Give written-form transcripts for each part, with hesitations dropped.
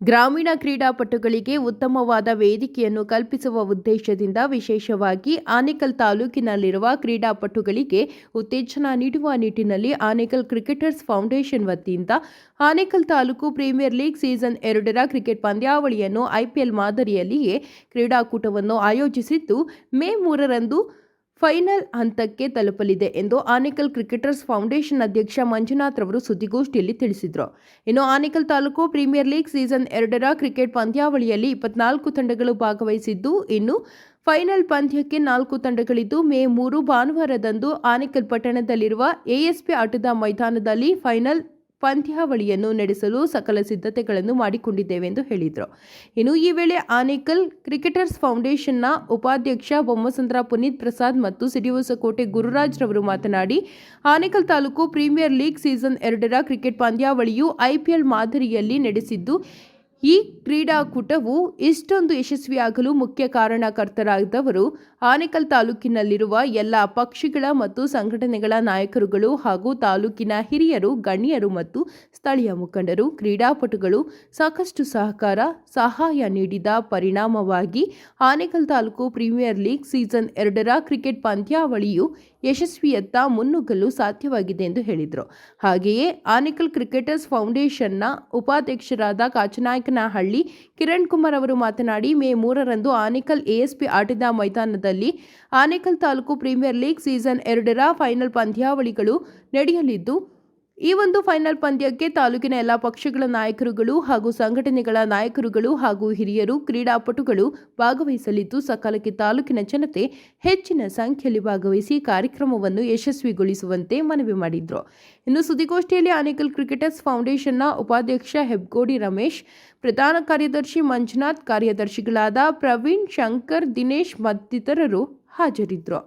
ಗ್ರಾಮೀಣ ಕ್ರೀಡಾಪಟುಗಳಿಗೆ ಉತ್ತಮವಾದ ವೇದಿಕೆಯನ್ನು ಕಲ್ಪಿಸುವ ಉದ್ದೇಶದಿಂದ ವಿಶೇಷವಾಗಿ ಆನೇಕಲ್ ತಾಲೂಕಿನಲ್ಲಿರುವ ಕ್ರೀಡಾಪಟುಗಳಿಗೆ ಉತ್ತೇಜನ ನೀಡುವ ನಿಟ್ಟಿನಲ್ಲಿ ಆನೇಕಲ್ ಕ್ರಿಕೆಟರ್ಸ್ ಫೌಂಡೇಶನ್ ವತಿಯಿಂದ Anekal taluk premier league season 2ರ ಕ್ರಿಕೆಟ್ ಪಂದ್ಯಾವಳಿಯನ್ನು ಐಪಿಎಲ್ ಮಾದರಿಯಲ್ಲಿಯೇ ಕ್ರೀಡಾಕೂಟವನ್ನು ಆಯೋಜಿಸಿದ್ದು ಮೇ 3ರಂದು ಫೈನಲ್ ಹಂತಕ್ಕೆ ತಲುಪಲಿದೆ ಎಂದು ಆನೇಕಲ್ ಕ್ರಿಕೆಟರ್ಸ್ ಫೌಂಡೇಶನ್ ಅಧ್ಯಕ್ಷ ಮಂಜುನಾಥ್ ರವರು ಸುದ್ದಿಗೋಷ್ಠಿಯಲ್ಲಿ ತಿಳಿಸಿದರು. ಇನ್ನು Anekal taluk premier league season 2ರ ಕ್ರಿಕೆಟ್ ಪಂದ್ಯಾವಳಿಯಲ್ಲಿ 24 ತಂಡಗಳು ಭಾಗವಹಿಸಿದ್ದು, ಇನ್ನು ಫೈನಲ್ ಪಂದ್ಯಕ್ಕೆ 4 ತಂಡಗಳಿದ್ದು, ಮೇ 3 ಭಾನುವಾರದಂದು ಆನೇಕಲ್ ಪಟ್ಟಣದಲ್ಲಿರುವ ಎಎಸ್ಪಿ ಆಟದ ಮೈದಾನದಲ್ಲಿ ಫೈನಲ್ ಪಂದ್ಯಾವಳಿಯನ್ನು ನಡೆಸಲು ಸಕಲ ಸಿದ್ಧತೆಗಳನ್ನು ಮಾಡಿಕೊಂಡಿದ್ದೇವೆ ಎಂದು ಹೇಳಿದರು. ಇನ್ನು ಈ ವೇಳೆ ಆನೇಕಲ್ ಕ್ರಿಕೆಟರ್ಸ್ ಫೌಂಡೇಶನ್ನ ಉಪಾಧ್ಯಕ್ಷ ಬೊಮ್ಮಸಂದ್ರ ಪುನೀತ್ ಪ್ರಸಾದ್ ಮತ್ತು ಸಿಡಿಹೊಸಕೋಟೆ ಗುರುರಾಜ್ ರವರು ಮಾತನಾಡಿ, Anekal taluk premier league season 2ರ ಕ್ರಿಕೆಟ್ ಪಂದ್ಯಾವಳಿಯು ಐಪಿಎಲ್ ಮಾದರಿಯಲ್ಲಿ ನಡೆಸಿದ್ದು, ಈ ಕ್ರೀಡಾಕೂಟವು ಇಷ್ಟೊಂದು ಯಶಸ್ವಿಯಾಗಲು ಮುಖ್ಯ ಕಾರಣಕರ್ತರಾದವರು ಆನೇಕಲ್ ತಾಲೂಕಿನಲ್ಲಿರುವ ಎಲ್ಲ ಪಕ್ಷಗಳ ಮತ್ತು ಸಂಘಟನೆಗಳ ನಾಯಕರುಗಳು ಹಾಗೂ ತಾಲೂಕಿನ ಹಿರಿಯರು, ಗಣ್ಯರು ಮತ್ತು ಸ್ಥಳೀಯ ಮುಖಂಡರು, ಕ್ರೀಡಾಪಟುಗಳು ಸಾಕಷ್ಟು ಸಹಾಯ ನೀಡಿದ ಪರಿಣಾಮವಾಗಿ Anekal taluk premier league season 2ರ ಕ್ರಿಕೆಟ್ ಪಂದ್ಯಾವಳಿಯು ಯಶಸ್ವಿಯತ್ತ ಮುನ್ನುಗ್ಗಲು ಸಾಧ್ಯವಾಗಿದೆ ಎಂದು ಹೇಳಿದರು. ಹಾಗೆಯೇ ಆನೇಕಲ್ ಕ್ರಿಕೆಟರ್ಸ್ ಫೌಂಡೇಶನ್ನ ಉಪಾಧ್ಯಕ್ಷರಾದ ಕಾಚನಾಯಕನಹಳ್ಳಿ ಕಿರಣ್ ಕುಮಾರ್ ಅವರು ಮಾತನಾಡಿ, ಮೇ 3ರಂದು ಆನೇಕಲ್ ಎಎಸ್ಪಿ ಆಟದ ಮೈದಾನದಲ್ಲಿ Anekal taluk premier league season 2ರ ಫೈನಲ್ ಪಂದ್ಯಾವಳಿಗಳು ನಡೆಯಲಿದ್ದು, ಈ ಒಂದು ಫೈನಲ್ ಪಂದ್ಯಕ್ಕೆ ತಾಲೂಕಿನ ಎಲ್ಲ ಪಕ್ಷಗಳ ನಾಯಕರುಗಳು ಹಾಗೂ ಸಂಘಟನೆಗಳ ನಾಯಕರುಗಳು ಹಾಗೂ ಹಿರಿಯರು, ಕ್ರೀಡಾಪಟುಗಳು ಭಾಗವಹಿಸಲಿದ್ದು, ಸಕಾಲಕ್ಕೆ ತಾಲೂಕಿನ ಜನತೆ ಹೆಚ್ಚಿನ ಸಂಖ್ಯೆಯಲ್ಲಿ ಭಾಗವಹಿಸಿ ಕಾರ್ಯಕ್ರಮವನ್ನು ಯಶಸ್ವಿಗೊಳಿಸುವಂತೆ ಮನವಿ ಮಾಡಿದರು. ಇನ್ನು ಸುದ್ದಿಗೋಷ್ಠಿಯಲ್ಲಿ ಆನೇಕಲ್ ಕ್ರಿಕೆಟರ್ಸ್ ಫೌಂಡೇಶನ್ನ ಉಪಾಧ್ಯಕ್ಷ ಹೆಬ್ಗೋಡಿ ರಮೇಶ್, ಪ್ರಧಾನ ಕಾರ್ಯದರ್ಶಿ ಮಂಜುನಾಥ್, ಕಾರ್ಯದರ್ಶಿಗಳಾದ ಪ್ರವೀಣ್, ಶಂಕರ್, ದಿನೇಶ್ ಮತ್ತಿತರರು ಹಾಜರಿದ್ದರು.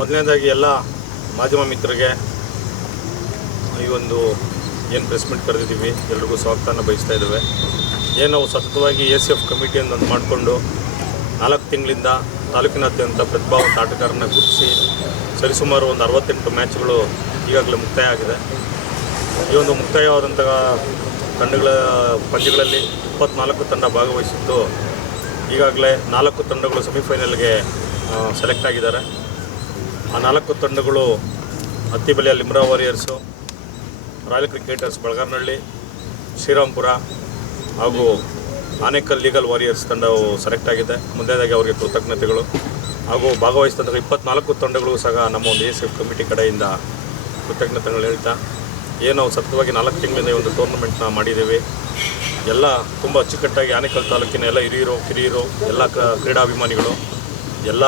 ಮೊದಲನೇದಾಗಿ ಎಲ್ಲ ಮಾಧ್ಯಮ ಮಿತ್ರರಿಗೆ ಈ ಒಂದು ಏನು ಪ್ರೆಸ್ ಮೀಟ್ ಕರೆದಿದ್ದೀವಿ, ಎಲ್ರಿಗೂ ಸ್ವಾಗತನ ಬಯಸ್ತಾ ಇದ್ದೇವೆ. ಏನು ನಾವು ಸತತವಾಗಿ ACF ಕಮಿಟಿಯನ್ನು ಮಾಡಿಕೊಂಡು 4 ತಿಂಗಳಿಂದ ತಾಲೂಕಿನಾದ್ಯಂತ ಪ್ರತಿಭಾವಂತ ಆಟಗಾರರನ್ನ ಗುರುತಿಸಿ ಸರಿಸುಮಾರು ಒಂದು 68 ಮ್ಯಾಚ್ಗಳು ಈಗಾಗಲೇ ಮುಕ್ತಾಯ ಆಗಿದೆ. ಈ ಒಂದು ಮುಕ್ತಾಯವಾದಂಥ ಪಂದ್ಯಗಳಲ್ಲಿ 24 ತಂಡ ಭಾಗವಹಿಸಿದ್ದು, ಈಗಾಗಲೇ 4 ತಂಡಗಳು ಸೆಮಿಫೈನಲ್ಗೆ ಸೆಲೆಕ್ಟ್ ಆಗಿದ್ದಾರೆ. ಆ 4 ತಂಡಗಳು ಹತ್ತಿಬೆಲೆಯ ಲಿಮ್ರಾ ವಾರಿಯರ್ಸು, ರಾಯಲ್ ಕ್ರಿಕೆಟರ್ಸ್ ಬೆಳಗಾನಹಳ್ಳಿ, ಶ್ರೀರಾಮ್ಪುರ ಹಾಗೂ ಆನೇಕಲ್ ಲೀಗಲ್ ವಾರಿಯರ್ಸ್ ತಂಡವು ಸೆಲೆಕ್ಟ್ ಆಗಿದೆ. ಮುಂದೆದಾಗಿ ಅವರಿಗೆ ಕೃತಜ್ಞತೆಗಳು. ಹಾಗೂ ಭಾಗವಹಿಸಿದಂಥ 24 ತಂಡಗಳು ಸಹ ನಮ್ಮ ಒಂದು ACF ಕಮಿಟಿ ಕಡೆಯಿಂದ ಕೃತಜ್ಞತೆಗಳು ಹೇಳ್ತಾ, ಏನು ಸತತವಾಗಿ 4 ತಿಂಗಳಿಂದ ಈ ಒಂದು ಟೂರ್ನಮೆಂಟ್ನ ಮಾಡಿದ್ದೀವಿ. ಎಲ್ಲ ತುಂಬ ಅಚ್ಚುಕಟ್ಟಾಗಿ ಆನೇಕಲ್ ತಾಲೂಕಿನ ಎಲ್ಲ ಹಿರಿಯರು, ಎಲ್ಲ ಕ್ರೀಡಾಭಿಮಾನಿಗಳು, ಎಲ್ಲ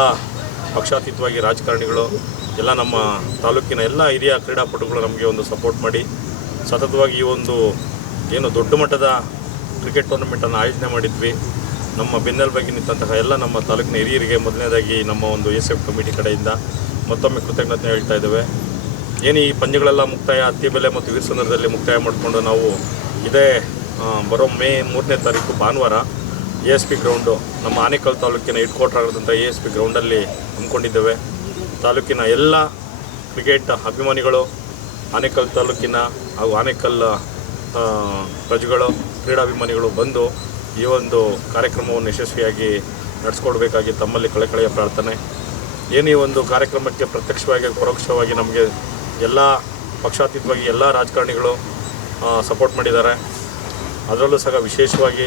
ಪಕ್ಷಾತೀತವಾಗಿ ರಾಜಕಾರಣಿಗಳು, ಎಲ್ಲ ನಮ್ಮ ತಾಲೂಕಿನ ಎಲ್ಲ ಹಿರಿಯ ಕ್ರೀಡಾಪಟುಗಳು ನಮಗೆ ಒಂದು ಸಪೋರ್ಟ್ ಮಾಡಿ ಸತತವಾಗಿ ಈ ಒಂದು ಏನು ದೊಡ್ಡ ಮಟ್ಟದ ಕ್ರಿಕೆಟ್ ಟೂರ್ನಮೆಂಟನ್ನು ಆಯೋಜನೆ ಮಾಡಿದ್ವಿ. ನಮ್ಮ ಬೆನ್ನೆಲುಬಾಗಿ ನಿಂತಹ ಎಲ್ಲ ನಮ್ಮ ತಾಲೂಕಿನ ಹಿರಿಯರಿಗೆ ಮೊದಲನೇದಾಗಿ ನಮ್ಮ ಒಂದು ACF ಕಮಿಟಿ ಕಡೆಯಿಂದ ಮತ್ತೊಮ್ಮೆ ಕೃತಜ್ಞತೆ ಹೇಳ್ತಾ ಇದ್ದೇವೆ. ಏನು ಈ ಪಂದ್ಯಗಳೆಲ್ಲ ಮುಕ್ತಾಯ ಹತ್ತಿಬೆಲೆ ಮತ್ತು ವೀರಸಂದ್ರದಲ್ಲಿ ಮುಕ್ತಾಯ ಮಾಡಿಕೊಂಡು ನಾವು ಇದೇ ಬರೋ ಮೇ 3ನೇ ತಾರೀಕು ಭಾನುವಾರ ASP ಗ್ರೌಂಡು ನಮ್ಮ ಆನೇಕಲ್ ತಾಲೂಕಿನ ಹೆಡ್ ಕ್ವಾರ್ಟರ್ ಆಗಿರೋಂಥ ASP ಗ್ರೌಂಡಲ್ಲಿ ಹಮ್ಮಿಕೊಂಡಿದ್ದೇವೆ. ತಾಲೂಕಿನ ಎಲ್ಲ ಕ್ರಿಕೆಟ್ ಅಭಿಮಾನಿಗಳು, ಆನೇಕಲ್ ತಾಲೂಕಿನ ಹಾಗೂ ಆನೇಕಲ್ ಪ್ರಜೆಗಳು, ಕ್ರೀಡಾಭಿಮಾನಿಗಳು ಬಂದು ಈ ಒಂದು ಕಾರ್ಯಕ್ರಮವನ್ನು ಯಶಸ್ವಿಯಾಗಿ ನಡೆಸ್ಕೊಡ್ಬೇಕಾಗಿ ತಮ್ಮಲ್ಲಿ ಕಳಕಳಿಯ ಪ್ರಾರ್ಥನೆ. ಏನು ಈ ಒಂದು ಕಾರ್ಯಕ್ರಮಕ್ಕೆ ಪ್ರತ್ಯಕ್ಷವಾಗಿ ಪರೋಕ್ಷವಾಗಿ ನಮಗೆ ಎಲ್ಲ ಪಕ್ಷಾತೀತವಾಗಿ ಎಲ್ಲ ರಾಜಕಾರಣಿಗಳು ಸಪೋರ್ಟ್ ಮಾಡಿದ್ದಾರೆ. ಅದರಲ್ಲೂ ಸಹ ವಿಶೇಷವಾಗಿ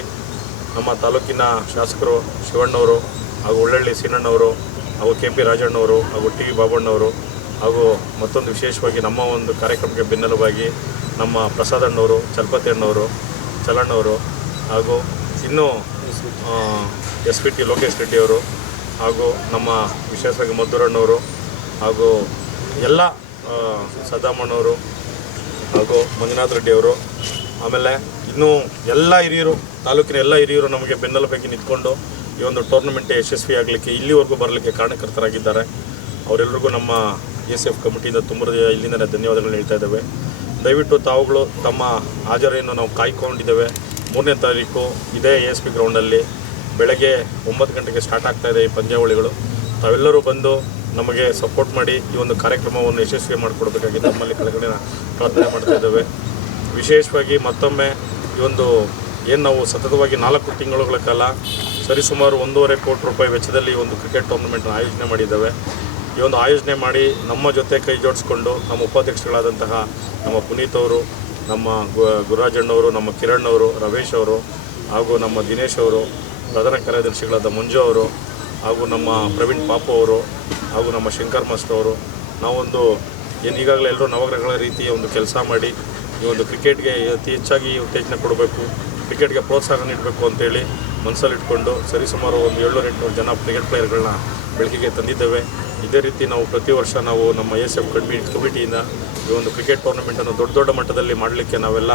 ನಮ್ಮ ತಾಲೂಕಿನ ಶಾಸಕರು ಶಿವಣ್ಣವರು ಹಾಗೂ ಒಳ್ಳಳ್ಳಿ ಸೀನಣ್ಣವರು ಹಾಗೂ KP ರಾಜಣ್ಣವರು ಹಾಗೂ TV ಬಾಬಣ್ಣವರು ಹಾಗೂ ಮತ್ತೊಂದು ವಿಶೇಷವಾಗಿ ನಮ್ಮ ಒಂದು ಕಾರ್ಯಕ್ರಮಕ್ಕೆ ಬೆನ್ನೆಲುಬಾಗಿ ನಮ್ಮ ಪ್ರಸಾದ್ ಅಣ್ಣವರು, ಚಲಪತಿ ಅಣ್ಣವರು, ಚಲಣ್ಣವರು ಹಾಗೂ ಇನ್ನೂ SPT ಲೋಕೇಶ್ ರೆಡ್ಡಿಯವರು ಹಾಗೂ ನಮ್ಮ ವಿಶೇಷವಾಗಿ ಮದ್ದೂರಣ್ಣವರು ಹಾಗೂ ಎಲ್ಲ ಸದಾಮಣ್ಣವರು ಹಾಗೂ ಮಂಜುನಾಥ್ ರೆಡ್ಡಿಯವರು, ಆಮೇಲೆ ಇನ್ನೂ ಎಲ್ಲ ಹಿರಿಯರು, ತಾಲೂಕಿನ ಎಲ್ಲ ಹಿರಿಯರು ನಮಗೆ ಬೆನ್ನೆಲುಬಾಗಿ ನಿಂತ್ಕೊಂಡು ಈ ಒಂದು ಟೂರ್ನಮೆಂಟ್ ಯಶಸ್ವಿಯಾಗಲಿಕ್ಕೆ ಇಲ್ಲಿವರೆಗೂ ಬರಲಿಕ್ಕೆ ಕಾರಣಕರ್ತರಾಗಿದ್ದಾರೆ. ಅವರೆಲ್ಲರಿಗೂ ನಮ್ಮ ACF ಕಮಿಟಿಯಿಂದ ತುಂಬ ಇಲ್ಲಿಂದಲೇ ಧನ್ಯವಾದಗಳನ್ನ ಹೇಳ್ತಾ ಇದ್ದೇವೆ. ದಯವಿಟ್ಟು ತಾವುಗಳು ತಮ್ಮ ಹಾಜರಿಯನ್ನು ನಾವು ಕಾಯ್ಕೊಂಡಿದ್ದೇವೆ. 3ನೇ ತಾರೀಕು ಇದೇ ASP ಗ್ರೌಂಡಲ್ಲಿ ಬೆಳಗ್ಗೆ 9 ಗಂಟೆಗೆ ಸ್ಟಾರ್ಟ್ ಆಗ್ತಾಯಿದೆ ಈ ಪಂದ್ಯಾವಳಿಗಳು. ತಾವೆಲ್ಲರೂ ಬಂದು ನಮಗೆ ಸಪೋರ್ಟ್ ಮಾಡಿ ಈ ಒಂದು ಕಾರ್ಯಕ್ರಮವನ್ನು ಯಶಸ್ವಿ ಮಾಡಿಕೊಡ್ಬೇಕಾಗಿ ನಮ್ಮಲ್ಲಿ ಕಳಕಳಿನ ಪ್ರಾರ್ಥನೆ ಮಾಡ್ತಾ ಇದ್ದೇವೆ. ವಿಶೇಷವಾಗಿ ಮತ್ತೊಮ್ಮೆ ಈ ಒಂದು ಏನು ನಾವು ಸತತವಾಗಿ 4 ತಿಂಗಳುಗಳ ಕಾಲ ಸರಿಸುಮಾರು 1.5 ಕೋಟಿ ರೂಪಾಯಿ ವೆಚ್ಚದಲ್ಲಿ ಈ ಒಂದು ಕ್ರಿಕೆಟ್ ಟೂರ್ನಮೆಂಟ್ನ ಆಯೋಜನೆ ಮಾಡಿದ್ದೇವೆ. ಈ ಒಂದು ಆಯೋಜನೆ ಮಾಡಿ ನಮ್ಮ ಜೊತೆ ಕೈ ಜೋಡಿಸ್ಕೊಂಡು ನಮ್ಮ ಉಪಾಧ್ಯಕ್ಷಗಳಾದಂತಹ ನಮ್ಮ ಪುನೀತ್ ಅವರು, ನಮ್ಮ ಗುರುರಾಜಣ್ಣವರು, ನಮ್ಮ ಕಿರಣ್ ಅವರು, ರಮೇಶ್ ಅವರು ಹಾಗೂ ನಮ್ಮ ದಿನೇಶ್ ಅವರು, ಪ್ರಧಾನ ಕಾರ್ಯದರ್ಶಿಗಳಾದ ಮಂಜು ಅವರು ಹಾಗೂ ನಮ್ಮ ಪ್ರವೀಣ್ ಪಾಪು ಅವರು ಹಾಗೂ ನಮ್ಮ ಶಂಕರ್ ಮಾಸ್ಟರ್ ಅವರು, ನಾವೊಂದು ಏನು ಈಗಾಗಲೇ ಎಲ್ಲರೂ ನವಗ್ರಹಗಳ ರೀತಿಯ ಒಂದು ಕೆಲಸ ಮಾಡಿ ಈ ಒಂದು ಕ್ರಿಕೆಟ್ಗೆ ಅತಿ ಹೆಚ್ಚಾಗಿ ಉತ್ತೇಜನ ಕೊಡಬೇಕು, ಕ್ರಿಕೆಟ್ಗೆ ಪ್ರೋತ್ಸಾಹ ನೀಡಬೇಕು ಅಂತೇಳಿ ಮನಸ್ಸಲ್ಲಿಟ್ಕೊಂಡು ಸರಿಸುಮಾರು ಒಂದು 700-800 ಜನ ಕ್ರಿಕೆಟ್ ಪ್ಲೇಯರ್ಗಳನ್ನ ಬೆಳಕಿಗೆ ತಂದಿದ್ದೇವೆ. ಇದೇ ರೀತಿ ನಾವು ಪ್ರತಿ ವರ್ಷ ನಾವು ನಮ್ಮ ASF ಕಮಿಟಿಯಿಂದ ಈ ಒಂದು ಕ್ರಿಕೆಟ್ ಟೂರ್ನಮೆಂಟನ್ನು ದೊಡ್ಡ ಮಟ್ಟದಲ್ಲಿ ಮಾಡಲಿಕ್ಕೆ ನಾವೆಲ್ಲ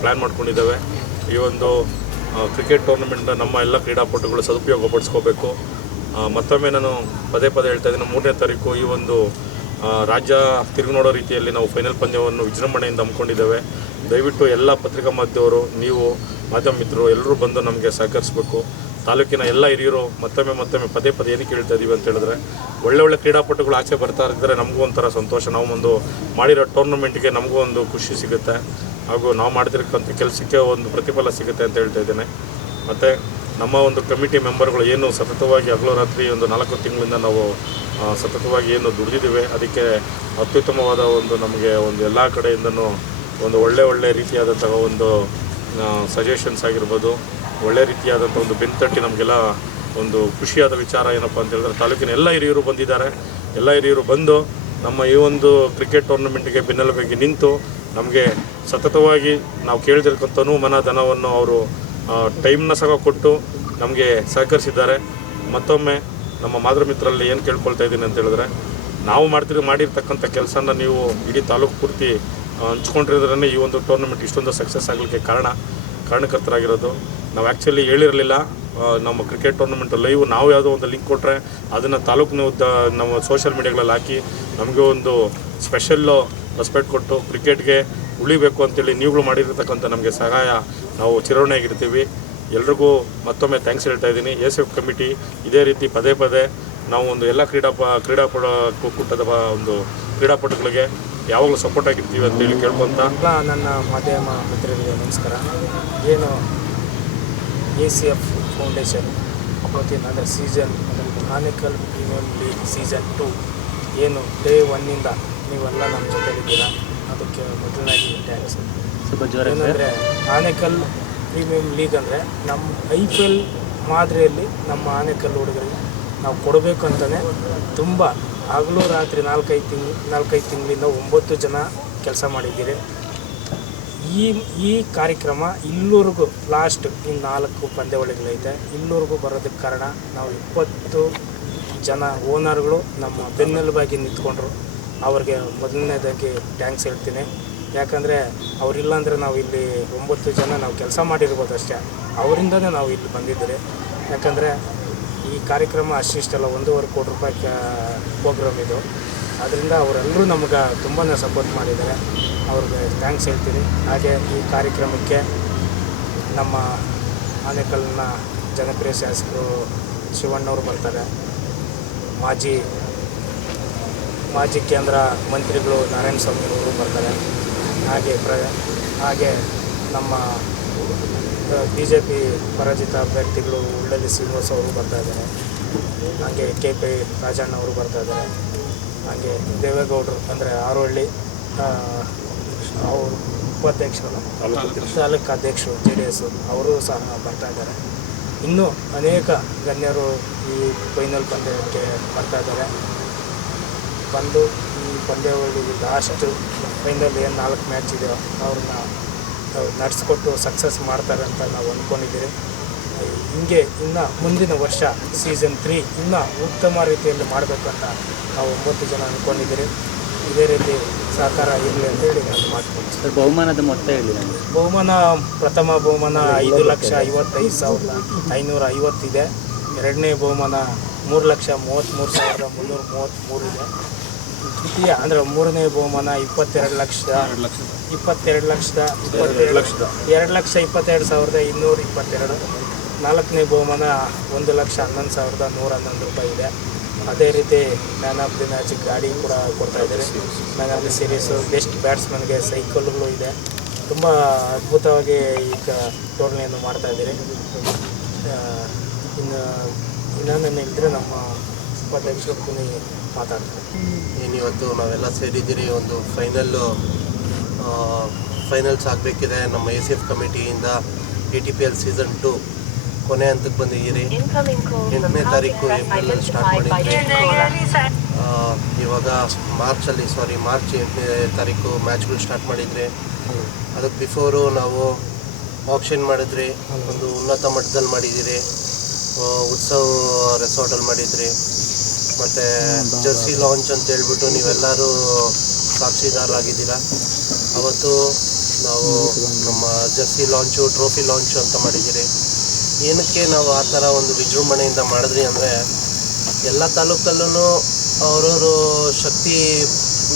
ಪ್ಲ್ಯಾನ್ ಮಾಡ್ಕೊಂಡಿದ್ದೇವೆ. ಈ ಒಂದು ಕ್ರಿಕೆಟ್ ಟೂರ್ನಮೆಂಟ್ನ ನಮ್ಮ ಎಲ್ಲ ಕ್ರೀಡಾಪಟುಗಳು ಸದುಪಯೋಗಪಡಿಸ್ಕೋಬೇಕು. ಮತ್ತೊಮ್ಮೆ ನಾನು ಪದೇ ಹೇಳ್ತಾ ಇದ್ದೀನಿ, 3ನೇ ತಾರೀಕು ಈ ಒಂದು ರಾಜ್ಯ ತಿರುಗಿ ನೋಡೋ ರೀತಿಯಲ್ಲಿ ನಾವು ಫೈನಲ್ ಪಂದ್ಯವನ್ನು ವಿಜೃಂಭಣೆಯಿಂದ ಹಮ್ಮಿಕೊಂಡಿದ್ದೇವೆ. ದಯವಿಟ್ಟು ಎಲ್ಲ ಪತ್ರಿಕಾ ಮಾಧ್ಯಮದವರು, ನೀವು ಮಾಧ್ಯಮ ಮಿತ್ರರು ಎಲ್ಲರೂ ಬಂದು ನಮಗೆ ಸಹಕರಿಸಬೇಕು. ತಾಲೂಕಿನ ಎಲ್ಲ ಹಿರಿಯರು ಮತ್ತೊಮ್ಮೆ ಪದೇ ಏನಕ್ಕೆ ಹೇಳ್ತಾ ಇದ್ದೀವಿ ಅಂತ ಹೇಳಿದ್ರೆ, ಒಳ್ಳೆ ಕ್ರೀಡಾಪಟುಗಳು ಆಚೆ ಬರ್ತಾ ಇದ್ದರೆ ನಮಗೂ ಒಂಥರ ಸಂತೋಷ. ನಾವು ಒಂದು ಮಾಡಿರೋ ಟೂರ್ನಮೆಂಟ್ಗೆ ನಮಗೂ ಒಂದು ಖುಷಿ ಸಿಗುತ್ತೆ ಹಾಗೂ ನಾವು ಮಾಡ್ತಿರ್ತಕ್ಕಂಥ ಕೆಲಸಕ್ಕೆ ಒಂದು ಪ್ರತಿಫಲ ಸಿಗುತ್ತೆ ಅಂತ ಹೇಳ್ತಾ ಇದ್ದೇನೆ. ಮತ್ತು ನಮ್ಮ ಒಂದು ಕಮಿಟಿ ಮೆಂಬರ್ಗಳು ಏನು ಸತತವಾಗಿ ಹಗಲು ರಾತ್ರಿ ಒಂದು 4 ತಿಂಗಳಿಂದ ನಾವು ಸತತವಾಗಿ ಏನು ದುಡಿದಿದ್ದೇವೆ, ಅದಕ್ಕೆ ಅತ್ಯುತ್ತಮವಾದ ಒಂದು ನಮಗೆ ಒಂದು ಎಲ್ಲ ಕಡೆಯಿಂದನೂ ಒಂದು ಒಳ್ಳೆ ರೀತಿಯಾದಂತಹ ಒಂದು ಸಜೆಷನ್ಸ್ ಆಗಿರ್ಬೋದು, ಒಳ್ಳೆ ರೀತಿಯಾದಂಥ ಒಂದು ಬೆನ್ತಟ್ಟಿ ನಮಗೆಲ್ಲ ಒಂದು ಖುಷಿಯಾದ ವಿಚಾರ ಏನಪ್ಪ ಅಂತ ಹೇಳಿದ್ರೆ, ತಾಲೂಕಿನ ಎಲ್ಲ ಹಿರಿಯರು ಬಂದಿದ್ದಾರೆ. ಎಲ್ಲ ಹಿರಿಯರು ಬಂದು ನಮ್ಮ ಈ ಒಂದು ಕ್ರಿಕೆಟ್ ಟೂರ್ನಮೆಂಟ್ಗೆ ಬೆನ್ನೆಲುಬಾಗಿ ನಿಂತು ನಮಗೆ ಸತತವಾಗಿ ನಾವು ಕೇಳಿದಿರ್ತಕ್ಕಂಥ ಮನ ಧನವನ್ನು ಅವರು ಟೈಮ್ನ ಸಹ ಕೊಟ್ಟು ನಮಗೆ ಸಹಕರಿಸಿದ್ದಾರೆ. ಮತ್ತೊಮ್ಮೆ ನಮ್ಮ ಮಾತೃ ಮಿತ್ರರಲ್ಲಿ ಏನು ಕೇಳ್ಕೊಳ್ತಾ ಇದ್ದೀನಿ ಅಂತ ಹೇಳಿದ್ರೆ, ನಾವು ಮಾಡಿರ್ತಕ್ಕಂಥ ಕೆಲಸನ ನೀವು ಇಡೀ ತಾಲೂಕು ಪೂರ್ತಿ ಹಂಚ್ಕೊಂಡಿರೋದ್ರೇ ಈ ಒಂದು ಟೂರ್ನಮೆಂಟ್ ಇಷ್ಟೊಂದು ಸಕ್ಸಸ್ ಆಗಲಿಕ್ಕೆ ಕಾರಣಕರ್ತರಾಗಿರೋದು. ನಾವು ಆ್ಯಕ್ಚುಲಿ ಹೇಳಿರಲಿಲ್ಲ, ನಮ್ಮ ಕ್ರಿಕೆಟ್ ಟೂರ್ನಮೆಂಟ್ ಲೈವ್ ನಾವು ಯಾವುದೋ ಒಂದು ಲಿಂಕ್ ಕೊಟ್ಟರೆ ಅದನ್ನು ತಾಲೂಕಿನ ನಮ್ಮ ಸೋಷಿಯಲ್ ಮೀಡಿಯಾಗಳಲ್ಲಿ ಹಾಕಿ ನಮಗೆ ಒಂದು ಸ್ಪೆಷಲ್ಲು ರೆಸ್ಪೆಕ್ಟ್ ಕೊಟ್ಟು ಕ್ರಿಕೆಟ್ಗೆ ಉಳಿಬೇಕು ಅಂತೇಳಿ ನೀವುಗಳು ಮಾಡಿರ್ತಕ್ಕಂಥ ನಮಗೆ ಸಹಾಯ ನಾವು ಚಿರಋಣಿಯಾಗಿರ್ತೀವಿ. ಎಲ್ರಿಗೂ ಮತ್ತೊಮ್ಮೆ ಥ್ಯಾಂಕ್ಸ್ ಹೇಳ್ತಾ ಇದ್ದೀನಿ. ASF ಕಮಿಟಿ ಇದೇ ರೀತಿ ಪದೇ ನಾವು ಒಂದು ಎಲ್ಲ ಕೂಟದ ಒಂದು ಕ್ರೀಡಾಪಟುಗಳಿಗೆ ಯಾವಾಗಲೂ ಸಪೋರ್ಟ್ ಆಗಿರ್ತೀವಿ ಅಂತೇಳಿ ಕೇಳ್ಕೊತ ನನ್ನ ಮಾಧ್ಯಮ ಮಿತ್ರರಿಗೆ ನಮಸ್ಕಾರ. ಏನು ACF ಫೌಂಡೇಶನ್ ವತಿಯಿಂದ ಅಂದರೆ season Anekal premier league season 2 ಏನು ಡೇ 1ನಿಂದ ನೀವೆಲ್ಲ ನಮ್ಮ ಜೊತೆಲಿದ್ದೀರಾ, ಅದಕ್ಕೆ ಮೊದಲನಾಗಿ ಥ್ಯಾಂಕ್ಸ್. ಏನಂದರೆ ಆನೇಕಲ್ ಪ್ರೀಮಿಯರ್ ಲೀಗ್ ಅಂದರೆ ನಮ್ಮ IPL ಮಾದರಿಯಲ್ಲಿ ನಮ್ಮ ಆನೇಕಲ್ ಹುಡುಗರಿಗೆ ನಾವು ಕೊಡಬೇಕು ಅಂತಲೇ ತುಂಬ ಹಗಲು ರಾತ್ರಿ 4-5 ತಿಂಗಳಿಂದ 9 ಜನ ಕೆಲಸ ಮಾಡಿದ್ದೀರಿ. ಈ ಕಾರ್ಯಕ್ರಮ ಇಲ್ಲಿವರೆಗೂ ಲಾಸ್ಟ್ ಇನ್ನು 4 ಪಂದ್ಯಾವಳಿಗಳೈತೆ, ಇಲ್ಲಿವರೆಗೂ ಬರೋದಕ್ಕೆ ಕಾರಣ ನಾವು 20 ಜನ ಓನರ್ಗಳು ನಮ್ಮ ಬೆನ್ನೆಲುಬಾಗಿ ನಿಂತ್ಕೊಂಡ್ರು. ಅವ್ರಿಗೆ ಮೊದಲನೇದಾಗಿ ಥ್ಯಾಂಕ್ಸ್ ಹೇಳ್ತೀನಿ. ಯಾಕಂದರೆ ಅವರಿಲ್ಲ ಅಂದರೆ ನಾವು ಇಲ್ಲಿ 9 ಜನ ನಾವು ಕೆಲಸ ಮಾಡಿರ್ಬೋದು ಅಷ್ಟೇ, ಅವರಿಂದನೇ ನಾವು ಇಲ್ಲಿ ಬಂದಿದ್ದೀರಿ. ಯಾಕಂದರೆ ಈ ಕಾರ್ಯಕ್ರಮ ಅಷ್ಟಿಷ್ಟಲ್ಲ, 1.5 ಕೋಟಿ ರೂಪಾಯಿ ಪ್ರೋಗ್ರಾಮ್ ಇದು. ಅದರಿಂದ ಅವರೆಲ್ಲರೂ ನಮ್ಗೆ ತುಂಬಾ ಸಪೋರ್ಟ್ ಮಾಡಿದ್ದಾರೆ, ಅವ್ರಿಗೆ ಥ್ಯಾಂಕ್ಸ್ ಹೇಳ್ತೀನಿ. ಹಾಗೆ ಈ ಕಾರ್ಯಕ್ರಮಕ್ಕೆ ನಮ್ಮ ಆನೇಕಲ್ನ ಜನಪ್ರಿಯ ಶಾಸಕರು ಶಿವಣ್ಣವರು ಬರ್ತಾರೆ. ಮಾಜಿ ಕೇಂದ್ರ ಮಂತ್ರಿಗಳು ನಾರಾಯಣಸ್ವಾಮಿ ಅವರು ಬರ್ತಾರೆ. ಹಾಗೆ ನಮ್ಮ BJP ಪರಾಜಿತ ಅಭ್ಯರ್ಥಿಗಳು ಉಳ್ಳಳ್ಳಿ ಶ್ರೀನಿವಾಸ ಅವರು ಬರ್ತಾಯಿದ್ದಾರೆ. ಹಾಗೆ KP ರಾಜಣ್ಣ ಅವರು ಬರ್ತಾಯಿದ್ದಾರೆ. ಹಾಗೆ ದೇವೇಗೌಡರು ಅಂದರೆ ಆರೋಹಳ್ಳಿ ಅವರು ಉಪಾಧ್ಯಕ್ಷರು, ತಾಲೂಕು ಅಧ್ಯಕ್ಷರು JDS ಅವರು ಸಹ ಬರ್ತಾಯಿದ್ದಾರೆ. ಇನ್ನೂ ಅನೇಕ ಗಣ್ಯರು ಈ ಫೈನಲ್ ಪಂದ್ಯಕ್ಕೆ ಬರ್ತಾಯಿದ್ದಾರೆ. ಬಂದು ಈ ಪಂದ್ಯಾವಳಿ ಲಾಸ್ಟ್ ಫೈನಲ್ ಏನು 4 ಮ್ಯಾಚ್ ಇದೆಯೋ ಅವ್ರನ್ನ ನಡೆಸ್ಕೊಟ್ಟು ಸಕ್ಸಸ್ ಮಾಡ್ತಾರೆ ಅಂತ ನಾವು ಅಂದ್ಕೊಂಡಿದ್ದೀವಿ. ಹಿಂಗೆ ಇನ್ನು ಮುಂದಿನ ವರ್ಷ ಸೀಸನ್ 3 ಇನ್ನೂ ಉತ್ತಮ ರೀತಿಯಲ್ಲಿ ಮಾಡಬೇಕಂತ ನಾವು 9 ಜನ ಅಂದ್ಕೊಂಡಿದ್ದೀರಿ. ಇದೇ ರೀತಿ ಸಹಕಾರ ಇರಲಿ ಅಂತೇಳಿ ನಾನು ಮಾಡ್ತೀನಿ. ಬಹುಮಾನದ ಮೊತ್ತ ಹೇಳಿ ನನಗೆ. ಪ್ರಥಮ ಬಹುಮಾನ 5,55,550 ಇದೆ. ಎರಡನೇ ಬಹುಮಾನ 3,33,333 ಇದೆ. ದ್ವಿತೀಯ ಅಂದರೆ ಮೂರನೇ ಬಹುಮಾನ 2,22,222,222. ನಾಲ್ಕನೇ ಬಹುಮಾನ 1,11,111 ರೂಪಾಯಿ ಇದೆ. ಅದೇ ರೀತಿ ಮ್ಯಾನ್ ಆಫ್ ದಿ ಮ್ಯಾಚ್ ಗಾಡಿ ಕೂಡ ಕೊಡ್ತಾಯಿದ್ದಾರೆ. Man of the series, best ಬ್ಯಾಟ್ಸ್ಮನ್ಗೆ ಸೈಕಲ್ಗಳು ಇದೆ. ತುಂಬ ಅದ್ಭುತವಾಗಿ ಈಗ ಟೂರ್ನಿಯನ್ನು ಮಾಡ್ತಾಯಿದ್ದೀರಿ. ಇನ್ನೊಂದನ್ನು ಇದ್ದರೆ ನಮ್ಮ ಉಪಾಧ್ಯಕ್ಷರು ಕುನಿ ಮಾತಾಡ್ತಾರೆ. ಇವತ್ತು ನಾವೆಲ್ಲ ಸೇರಿದ್ದೀರಿ. ಒಂದು ಫೈನಲ್ಸ್ ಆಗಬೇಕಿದೆ. ನಮ್ಮ ACF ಕಮಿಟಿಯಿಂದ ATPL ಸೀಸನ್ 2 ಕೊನೆ ಹಂತಕ್ಕೆ ಬಂದಿದ್ದೀರಿ. 8ನೇ ತಾರೀಕು ಏಪ್ರಿಲಲ್ಲಿ ಸ್ಟಾರ್ಟ್ ಮಾಡಿದ್ರಿ. ಇವಾಗ ಮಾರ್ಚ್ 8ನೇ ತಾರೀಕು ಮ್ಯಾಚ್ಗಳು ಸ್ಟಾರ್ಟ್ ಮಾಡಿದ್ರಿ. ಅದಕ್ಕೆ ಬಿಫೋರು ನಾವು ಆಪ್ಷನ್ ಮಾಡಿದ್ರಿ. ಒಂದು ಉನ್ನತ ಮಟ್ಟದಲ್ಲಿ ಮಾಡಿದ್ದೀರಿ. ಉತ್ಸವ ರೆಸಾರ್ಟಲ್ಲಿ ಮಾಡಿದ್ರಿ. ಮತ್ತು ಜರ್ಸಿ ಲಾಂಚ್ ಅಂತ ಹೇಳ್ಬಿಟ್ಟು ನೀವೆಲ್ಲರೂ ಸಾಕ್ಷಿದಾರರಾಗಿದ್ದೀರ. ಅವತ್ತು ನಾವು ನಮ್ಮ ಜರ್ಸಿ ಲಾಂಚು, ಟ್ರೋಫಿ ಲಾಂಚು ಅಂತ ಮಾಡಿದ್ದೀರಿ. ಏನಕ್ಕೆ ನಾವು ಆ ಥರ ಒಂದು ವಿಜೃಂಭಣೆಯಿಂದ ಮಾಡಿದ್ರಿ ಅಂದರೆ, ಎಲ್ಲ ತಾಲೂಕಲ್ಲೂ ಅವರವರು ಶಕ್ತಿ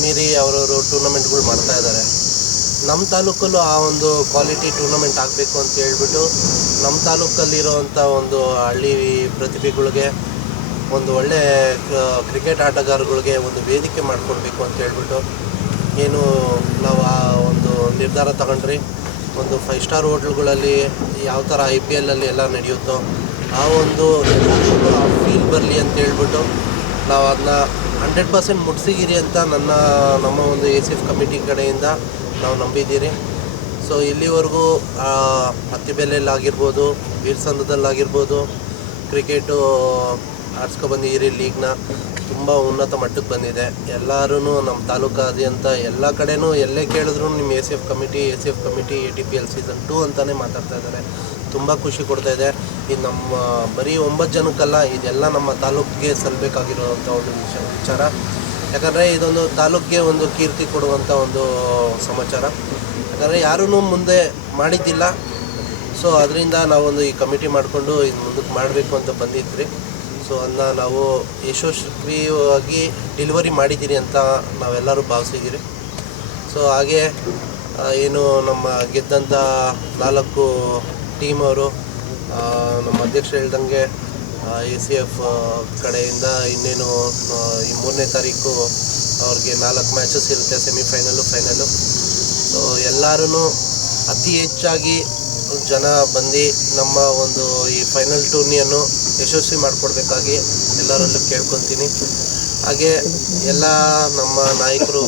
ಮೀರಿ ಅವರವರು ಟೂರ್ನಮೆಂಟ್ಗಳು ಮಾಡ್ತಾಯಿದ್ದಾರೆ. ನಮ್ಮ ತಾಲೂಕಲ್ಲೂ ಆ ಒಂದು ಕ್ವಾಲಿಟಿ ಟೂರ್ನಮೆಂಟ್ ಆಗಬೇಕು ಅಂತ ಹೇಳ್ಬಿಟ್ಟು ನಮ್ಮ ತಾಲೂಕಲ್ಲಿರೋವಂಥ ಒಂದು ಹಳ್ಳಿ ಪ್ರತಿಭೆಗಳಿಗೆ, ಒಂದು ಒಳ್ಳೆ ಕ್ರಿಕೆಟ್ ಆಟಗಾರಗಳಿಗೆ ಒಂದು ವೇದಿಕೆ ಮಾಡಿಕೊಡ್ಬೇಕು ಅಂತ ಹೇಳ್ಬಿಟ್ಟು ಏನು ನಾವು ಆ ಒಂದು ನಿರ್ಧಾರ ತಗೊಂಡ್ರಿ. ಒಂದು 5 ಸ್ಟಾರ್ ಹೋಟ್ಲ್ಗಳಲ್ಲಿ ಯಾವ ಥರ IPL ಎಲ್ಲ ನಡೆಯುತ್ತೋ ಆ ಒಂದು ಫೀಲ್ ಬರಲಿ ಅಂತ ಹೇಳ್ಬಿಟ್ಟು ನಾವು ಅದನ್ನ 100% ಮುಟ್ಸಿಗಿರಿ ಅಂತ ನಮ್ಮ ಒಂದು ACF ಕಮಿಟಿ ಕಡೆಯಿಂದ ನಾವು ನಂಬಿದ್ದೀರಿ. ಸೊ ಇಲ್ಲಿವರೆಗೂ ಹತ್ತಿಬೆಲೆಯಲ್ಲಾಗಿರ್ಬೋದು, ವೀರಸಂದ್ರದಲ್ಲಾಗಿರ್ಬೋದು ಕ್ರಿಕೆಟು ಆಡ್ಸ್ಕೊಬಂದಿದ್ದೀರಿ. ಲೀಗ್ನ ತುಂಬ ಉನ್ನತ ಮಟ್ಟಕ್ಕೆ ಬಂದಿದೆ. ಎಲ್ಲರೂ ನಮ್ಮ ತಾಲೂಕಾದ್ಯಂತ ಎಲ್ಲ ಕಡೆನೂ ಎಲ್ಲೇ ಕೇಳಿದ್ರು ನಿಮ್ಮ ACF ಕಮಿಟಿ ATPL ಸೀಸನ್ 2 ಅಂತಲೇ ಮಾತಾಡ್ತಾ ಇದ್ದಾರೆ. ತುಂಬ ಖುಷಿ ಕೊಡ್ತಾಯಿದೆ. ಇದು ನಮ್ಮ ಬರೀ 9 ಜನಕ್ಕಲ್ಲ, ಇದೆಲ್ಲ ನಮ್ಮ ತಾಲೂಕಿಗೆ ಸಲ್ಲಬೇಕಾಗಿರೋವಂಥ ಒಂದು ವಿಚಾರ. ಯಾಕಂದರೆ ಇದೊಂದು ತಾಲೂಕಿಗೆ ಒಂದು ಕೀರ್ತಿ ಕೊಡುವಂಥ ಒಂದು ಸಮಾಚಾರ. ಯಾಕಂದರೆ ಯಾರೂ ಮುಂದೆ ಮಾಡಿದ್ದಿಲ್ಲ. ಸೊ ಅದರಿಂದ ನಾವೊಂದು ಈ ಕಮಿಟಿ ಮಾಡಿಕೊಂಡು ಇದು ಮುಂದಕ್ಕೆ ಮಾಡಬೇಕು ಅಂತ ಬಂದಿದ್ರಿ. ಸೊ ಅದನ್ನ ನಾವು ಯಶಸ್ವಿಯಾಗಿ ಡೆಲಿವರಿ ಮಾಡಿದ್ದೀರಿ ಅಂತ ನಾವೆಲ್ಲರೂ ಭಾವಿಸಿದ್ದೀರಿ. ಸೊ ಹಾಗೆ ಏನು ನಮ್ಮ ಗೆದ್ದಂಥ 4 ಟೀಮ್ ಅವರು ನಮ್ಮ ಅಧ್ಯಕ್ಷರು ಹೇಳ್ದಂಗೆ ACF ಕಡೆಯಿಂದ ಇನ್ನೇನು ಈ 3ನೇ ತಾರೀಕು ಅವ್ರಿಗೆ 4 ಮ್ಯಾಚಸ್ ಇರುತ್ತೆ, ಸೆಮಿಫೈನಲು, ಫೈನಲು. ಸೊ ಎಲ್ಲರೂ ಅತಿ ಹೆಚ್ಚಾಗಿ ಜನ ಬಂದು ನಮ್ಮ ಒಂದು ಈ ಫೈನಲ್ ಟೂರ್ನಿಯನ್ನು ಯಶಸ್ವಿ ಮಾಡಿಕೊಡ್ಬೇಕಾಗಿ ಎಲ್ಲರಲ್ಲೂ ಕೇಳ್ಕೊತೀನಿ. ಹಾಗೆ ಎಲ್ಲ ನಮ್ಮ ನಾಯಕರು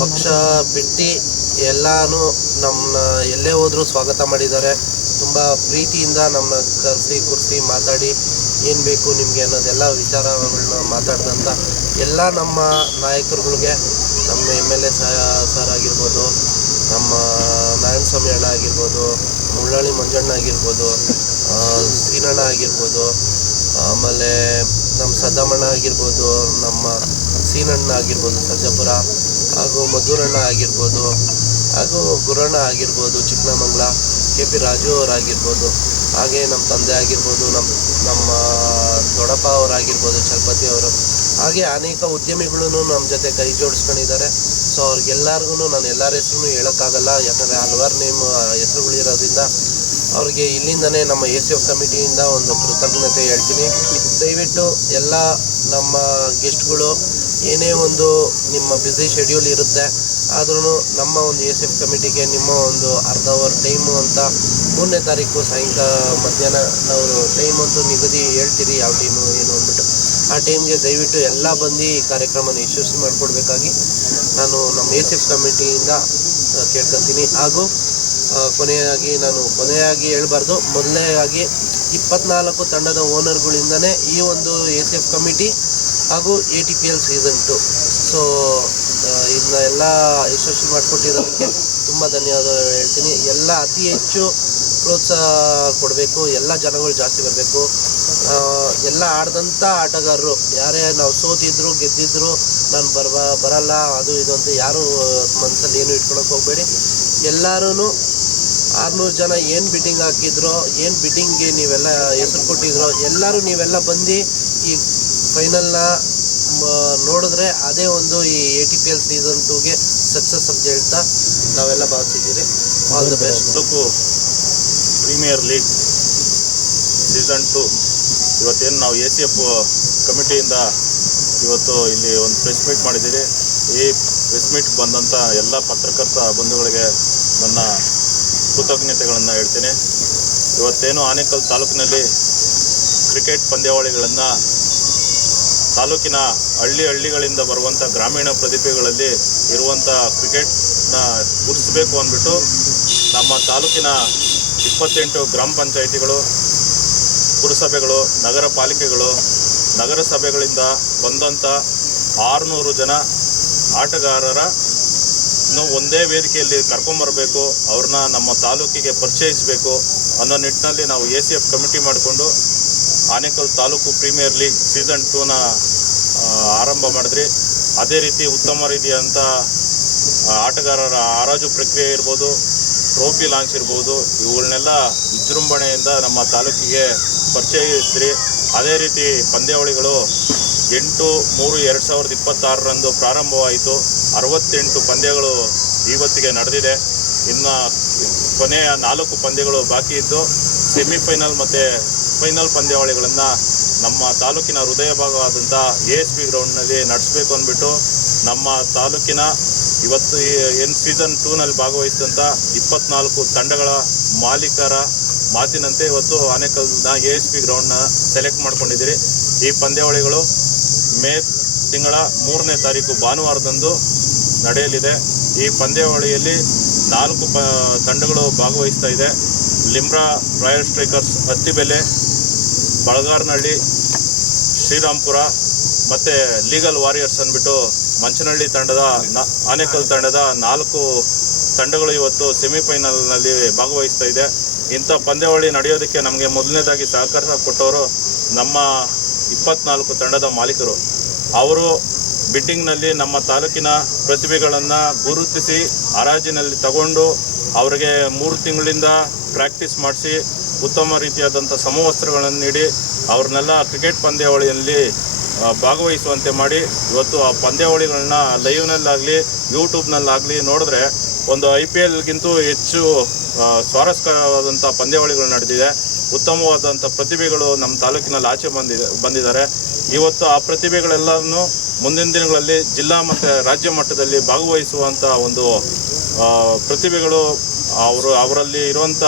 ಪಕ್ಷ ಬಿಟ್ಟು ಎಲ್ಲನೂ ನಮ್ಮನ್ನ ಎಲ್ಲೇ ಹೋದರೂ ಸ್ವಾಗತ ಮಾಡಿದ್ದಾರೆ. ತುಂಬ ಪ್ರೀತಿಯಿಂದ ನಮ್ಮನ್ನ ಕರೆಸಿ ಮಾತಾಡಿ ಏನು ಬೇಕು ನಿಮಗೆ ಅನ್ನೋದೆಲ್ಲ ವಿಚಾರಗಳನ್ನ ಮಾತಾಡಿದಂಥ ಎಲ್ಲ ನಮ್ಮ ನಾಯಕರುಗಳಿಗೆ, ನಮ್ಮ MLA ಸರ್ ಆಗಿರ್ಬೋದು, ನಮ್ಮ ನಾರಾಯಣಸ್ವಾಮಿ ಅಣ್ಣ ಆಗಿರ್ಬೋದು, ಮುಳ್ಳಳ್ಳಿ ಮಂಜಣ್ಣ ಆಗಿರ್ಬೋದು, ಸೀನಣ್ಣ ಆಗಿರ್ಬೋದು, ಆಮೇಲೆ ನಮ್ಮ ಸದ್ದಮ್ಮಣ್ಣ ಆಗಿರ್ಬೋದು, ನಮ್ಮ ಸೀನಣ್ಣ ಆಗಿರ್ಬೋದು ಸರ್ಜಾಪುರ, ಹಾಗೂ ಮಧುರಣ್ಣ ಆಗಿರ್ಬೋದು, ಹಾಗೂ ಗುರಣ್ಣ ಆಗಿರ್ಬೋದು ಚಿಕ್ಕನಮಂಗಲ, KP ರಾಜು ಅವರಾಗಿರ್ಬೋದು, ಹಾಗೆ ನಮ್ಮ ತಂದೆ ಆಗಿರ್ಬೋದು, ನಮ್ಮ ದೊಡ್ಡಪ್ಪ ಅವರಾಗಿರ್ಬೋದು ಚಲಪತಿ ಅವರು, ಹಾಗೆ ಅನೇಕ ಉದ್ಯಮಿಗಳೂ ನಮ್ಮ ಜೊತೆ ಕೈ ಜೋಡಿಸ್ಕೊಂಡಿದ್ದಾರೆ. ಸೊ ಅವ್ರಿಗೆಲ್ಲರಿಗೂ ನಾನು ಎಲ್ಲರ ಹೆಸರು ಹೇಳೋಕ್ಕಾಗಲ್ಲ, ಯಾಕಂದರೆ ಹಲವಾರು ಹೆಸರುಗಳಿರೋದ್ರಿಂದ ಅವ್ರಿಗೆ ಇಲ್ಲಿಂದನೇ ನಮ್ಮ ACF ಕಮಿಟಿಯಿಂದ ಒಂದು ಕೃತಜ್ಞತೆ ಹೇಳ್ತೀನಿ. ದಯವಿಟ್ಟು ಎಲ್ಲ ನಮ್ಮ ಗೆಸ್ಟ್ಗಳು ಏನೇ ಒಂದು ನಿಮ್ಮ ಬ್ಯುಸಿ ಶೆಡ್ಯೂಲ್ ಇರುತ್ತೆ, ಆದ್ರೂ ನಮ್ಮ ಒಂದು ACF ಕಮಿಟಿಗೆ ನಿಮ್ಮ ಒಂದು ಅರ್ಧ ಅವರ್ ಟೈಮು ಅಂತ 3ನೇ ತಾರೀಕು ಸಾಯಂಕಾಲ ಮಧ್ಯಾಹ್ನ ನಾವು ಟೈಮ್ ಅಂತೂ ನಿಗದಿ ಹೇಳ್ತೀರಿ, ಯಾವ ಟೈಮು ಏನು ಅಂದ್ಬಿಟ್ಟು ಆ ಟೈಮ್ಗೆ ದಯವಿಟ್ಟು ಎಲ್ಲ ಬಂದು ಈ ಕಾರ್ಯಕ್ರಮನ ಯಶಸ್ವಿ ಮಾಡಿಕೊಡ್ಬೇಕಾಗಿ ನಾನು ನಮ್ಮ ACF ಕಮಿಟಿಯಿಂದ ಕೇಳ್ಕೊತೀನಿ. ಹಾಗೂ ಕೊನೆಯಾಗಿ ಹೇಳ್ಬಾರ್ದು, ಮೊದಲನೇದಾಗಿ 24 ತಂಡದ ಓನರ್ಗಳಿಂದನೇ ಈ ಒಂದು ACF ಕಮಿಟಿ ಹಾಗೂ ATPL ಸೀಸನ್ 2 ಸೊ ಇದನ್ನ ಎಲ್ಲ ಯಶಸ್ವಿ ಮಾಡಿಕೊಟ್ಟಿರೋದಕ್ಕೆ ತುಂಬ ಧನ್ಯವಾದ ಹೇಳ್ತೀನಿ. ಎಲ್ಲ ಅತಿ ಹೆಚ್ಚು ಪ್ರೋತ್ಸಾಹ ಕೊಡಬೇಕು, ಎಲ್ಲ ಜನಗಳು ಜಾಸ್ತಿ ಬರಬೇಕು. ಎಲ್ಲ ಆಡಿದಂಥ ಆಟಗಾರರು ಯಾರೇ ನಾವು ಸೋತಿದ್ರು ಗೆದ್ದಿದ್ರು ನಾನು ಬರಲ್ಲ ಅದು ಇದು ಅಂತ ಯಾರು ಮನಸ್ಸಲ್ಲಿ ಏನು ಇಟ್ಕೊಳಕ್ಕೆ ಹೋಗಬೇಡಿ. ಎಲ್ಲರೂ 600 ಜನ ಏನು ಬಿಟ್ಟಿಂಗ್ ಹಾಕಿದ್ರೋ, ಏನು ಬಿಟ್ಟಿಂಗ್ಗೆ ನೀವೆಲ್ಲ ಹೆಸರು ಕೊಟ್ಟಿದ್ರೋ, ಎಲ್ಲರೂ ನೀವೆಲ್ಲ ಬಂದು ಈ ಫೈನಲ್ನ ನೋಡಿದ್ರೆ ಅದೇ ಒಂದು ಈ ATPL ಸೀಸನ್ 2ಗೆ ಸಕ್ಸಸ್ ಅಂತ ಹೇಳ್ತಾ ನಾವೆಲ್ಲ ಭಾವಿಸಿದ್ದೀರಿ. All the best. Premier league season 2 ಇವತ್ತೇನು ನಾವು ACF ಕಮಿಟಿಯಿಂದ ಇವತ್ತು ಇಲ್ಲಿ ಒಂದು ಪ್ರೆಸ್ ಮೀಟ್ ಮಾಡಿದ್ದೀರಿ. ಈ ಪ್ರೆಸ್ ಮೀಟ್ ಬಂದಂಥ ಎಲ್ಲ ಪತ್ರಕರ್ತ ಬಂಧುಗಳಿಗೆ ನನ್ನ ಕೃತಜ್ಞತೆಗಳನ್ನು ಹೇಳ್ತೀನಿ. ಇವತ್ತೇನು ಆನೇಕಲ್ ತಾಲೂಕಿನಲ್ಲಿ ಕ್ರಿಕೆಟ್ ಪಂದ್ಯಾವಳಿಗಳನ್ನು ತಾಲೂಕಿನ ಹಳ್ಳಿಗಳಿಂದ ಬರುವಂಥ ಗ್ರಾಮೀಣ ಪ್ರತಿಭೆಗಳಲ್ಲಿ ಇರುವಂಥ ಕ್ರಿಕೆಟ್ನ ಗುರುತಿಸಬೇಕು ಅಂದ್ಬಿಟ್ಟು ನಮ್ಮ ತಾಲೂಕಿನ 28 ಗ್ರಾಮ ಪಂಚಾಯಿತಿಗಳು, ಪುರಸಭೆಗಳು, ನಗರ ಪಾಲಿಕೆಗಳು, ನಗರಸಭೆಗಳಿಂದ ಬಂದಂಥ 600 ಜನ ಆಟಗಾರರನ್ನು ಒಂದೇ ವೇದಿಕೆಯಲ್ಲಿ ಕರ್ಕೊಂಬರಬೇಕು, ಅವ್ರನ್ನ ನಮ್ಮ ತಾಲೂಕಿಗೆ ಪರಿಚಯಿಸಬೇಕು ಅನ್ನೋ ನಿಟ್ಟಿನಲ್ಲಿ ನಾವು ACF ಕಮಿಟಿ ಮಾಡಿಕೊಂಡು Anekal taluk premier league season 2ನ ಆರಂಭ ಮಾಡಿದ್ರಿ. ಅದೇ ರೀತಿ ಉತ್ತಮ ರೀತಿಯಂಥ ಆಟಗಾರರ ಹರಾಜು ಪ್ರಕ್ರಿಯೆ ಇರ್ಬೋದು, ಟ್ರೋಫಿ ಲಾಂಚ್ ಇರ್ಬೋದು, ಇವುಗಳನ್ನೆಲ್ಲ ವಿಜೃಂಭಣೆಯಿಂದ ನಮ್ಮ ತಾಲೂಕಿಗೆ ಪರಿಚಯಿಸಿದ್ರಿ. ಅದೇ ರೀತಿ ಪಂದ್ಯಾವಳಿಗಳು 8/3/2026 ಪ್ರಾರಂಭವಾಯಿತು. 68 ಪಂದ್ಯಗಳು ಇವತ್ತಿಗೆ ನಡೆದಿದೆ. ಇನ್ನು ಕೊನೆಯ 4 ಪಂದ್ಯಗಳು ಬಾಕಿ ಇದ್ದು ಸೆಮಿಫೈನಲ್ ಮತ್ತು ಫೈನಲ್ ಪಂದ್ಯಾವಳಿಗಳನ್ನು ನಮ್ಮ ತಾಲೂಕಿನ ಹೃದಯ ಭಾಗವಾದಂಥ ASP ಗ್ರೌಂಡ್ನಲ್ಲಿ ನಡೆಸಬೇಕು ಅಂದ್ಬಿಟ್ಟು ನಮ್ಮ ತಾಲೂಕಿನ ಇವತ್ತು ಏನು ಸೀಸನ್ 2ನಲ್ಲಿ ಭಾಗವಹಿಸಿದಂಥ 24 ತಂಡಗಳ ಮಾಲೀಕರ ಮಾತಿನಂತೆ ಇವತ್ತು ಆನೇಕಲ್ನ ASP ಗ್ರೌಂಡ್ನ ಸೆಲೆಕ್ಟ್ ಮಾಡ್ಕೊಂಡಿದ್ದೀರಿ. ಈ ಪಂದ್ಯಾವಳಿಗಳು ಮೇ ತಿಂಗಳ 3ನೇ ತಾರೀಕು ಭಾನುವಾರದಂದು ನಡೆಯಲಿದೆ. ಈ ಪಂದ್ಯಾವಳಿಯಲ್ಲಿ 4 ತಂಡಗಳು ಭಾಗವಹಿಸ್ತಾ ಇದೆ. ಲಿಮ್ರಾ ರಾಯಲ್ ಸ್ಟ್ರೈಕರ್ಸ್ ಹತ್ತಿಬೆಲೆ, ಬಳಗಾರನಹಳ್ಳಿ, ಶ್ರೀರಾಮ್ಪುರ ಮತ್ತು ಲೀಗಲ್ ವಾರಿಯರ್ಸ್ ಅಂದ್ಬಿಟ್ಟು ಮಂಚನಹಳ್ಳಿ ತಂಡದ ಆನೇಕಲ್ ತಂಡದ 4 ತಂಡಗಳು ಇವತ್ತು ಸೆಮಿಫೈನಲ್ನಲ್ಲಿ ಭಾಗವಹಿಸ್ತಾ ಇದೆ. ಇಂಥ ಪಂದ್ಯಾವಳಿ ನಡೆಯೋದಕ್ಕೆ ನಮಗೆ ಮೊದಲನೇದಾಗಿ ಸಹಕಾರ ಕೊಟ್ಟವರು ನಮ್ಮ 24 ತಂಡದ ಮಾಲೀಕರು. ಅವರು ಬಿಡ್ಡಿಂಗ್ನಲ್ಲಿ ನಮ್ಮ ತಾಲೂಕಿನ ಪ್ರತಿಭೆಗಳನ್ನು ಗುರುತಿಸಿ ಹರಾಜಿನಲ್ಲಿ ತಗೊಂಡು ಅವರಿಗೆ 3 ತಿಂಗಳಿಂದ ಪ್ರಾಕ್ಟೀಸ್ ಮಾಡಿಸಿ ಉತ್ತಮ ರೀತಿಯಾದಂಥ ಸಮವಸ್ತ್ರಗಳನ್ನು ನೀಡಿ ಅವ್ರನ್ನೆಲ್ಲ ಕ್ರಿಕೆಟ್ ಪಂದ್ಯಾವಳಿಯಲ್ಲಿ ಭಾಗವಹಿಸುವಂತೆ ಮಾಡಿ ಇವತ್ತು ಆ ಪಂದ್ಯಾವಳಿಗಳನ್ನ ಲೈವ್ನಲ್ಲಾಗಲಿ ಯೂಟ್ಯೂಬ್ನಲ್ಲಾಗಲಿ ನೋಡಿದ್ರೆ ಒಂದು IPLಗಿಂತೂ ಹೆಚ್ಚು ಸ್ವಾರಸ್ಯಕರವಾದಂಥ ಪಂದ್ಯಾವಳಿಗಳು ನಡೆದಿದೆ. ಉತ್ತಮವಾದಂಥ ಪ್ರತಿಭೆಗಳು ನಮ್ಮ ತಾಲೂಕಿನಲ್ಲಿ ಆಚೆ ಬಂದಿದ್ದಾರೆ. ಇವತ್ತು ಆ ಪ್ರತಿಭೆಗಳೆಲ್ಲವನ್ನು ಮುಂದಿನ ದಿನಗಳಲ್ಲಿ ಜಿಲ್ಲಾ ಮತ್ತು ರಾಜ್ಯ ಮಟ್ಟದಲ್ಲಿ ಭಾಗವಹಿಸುವಂಥ ಒಂದು ಪ್ರತಿಭೆಗಳು ಅವರಲ್ಲಿ ಇರುವಂಥ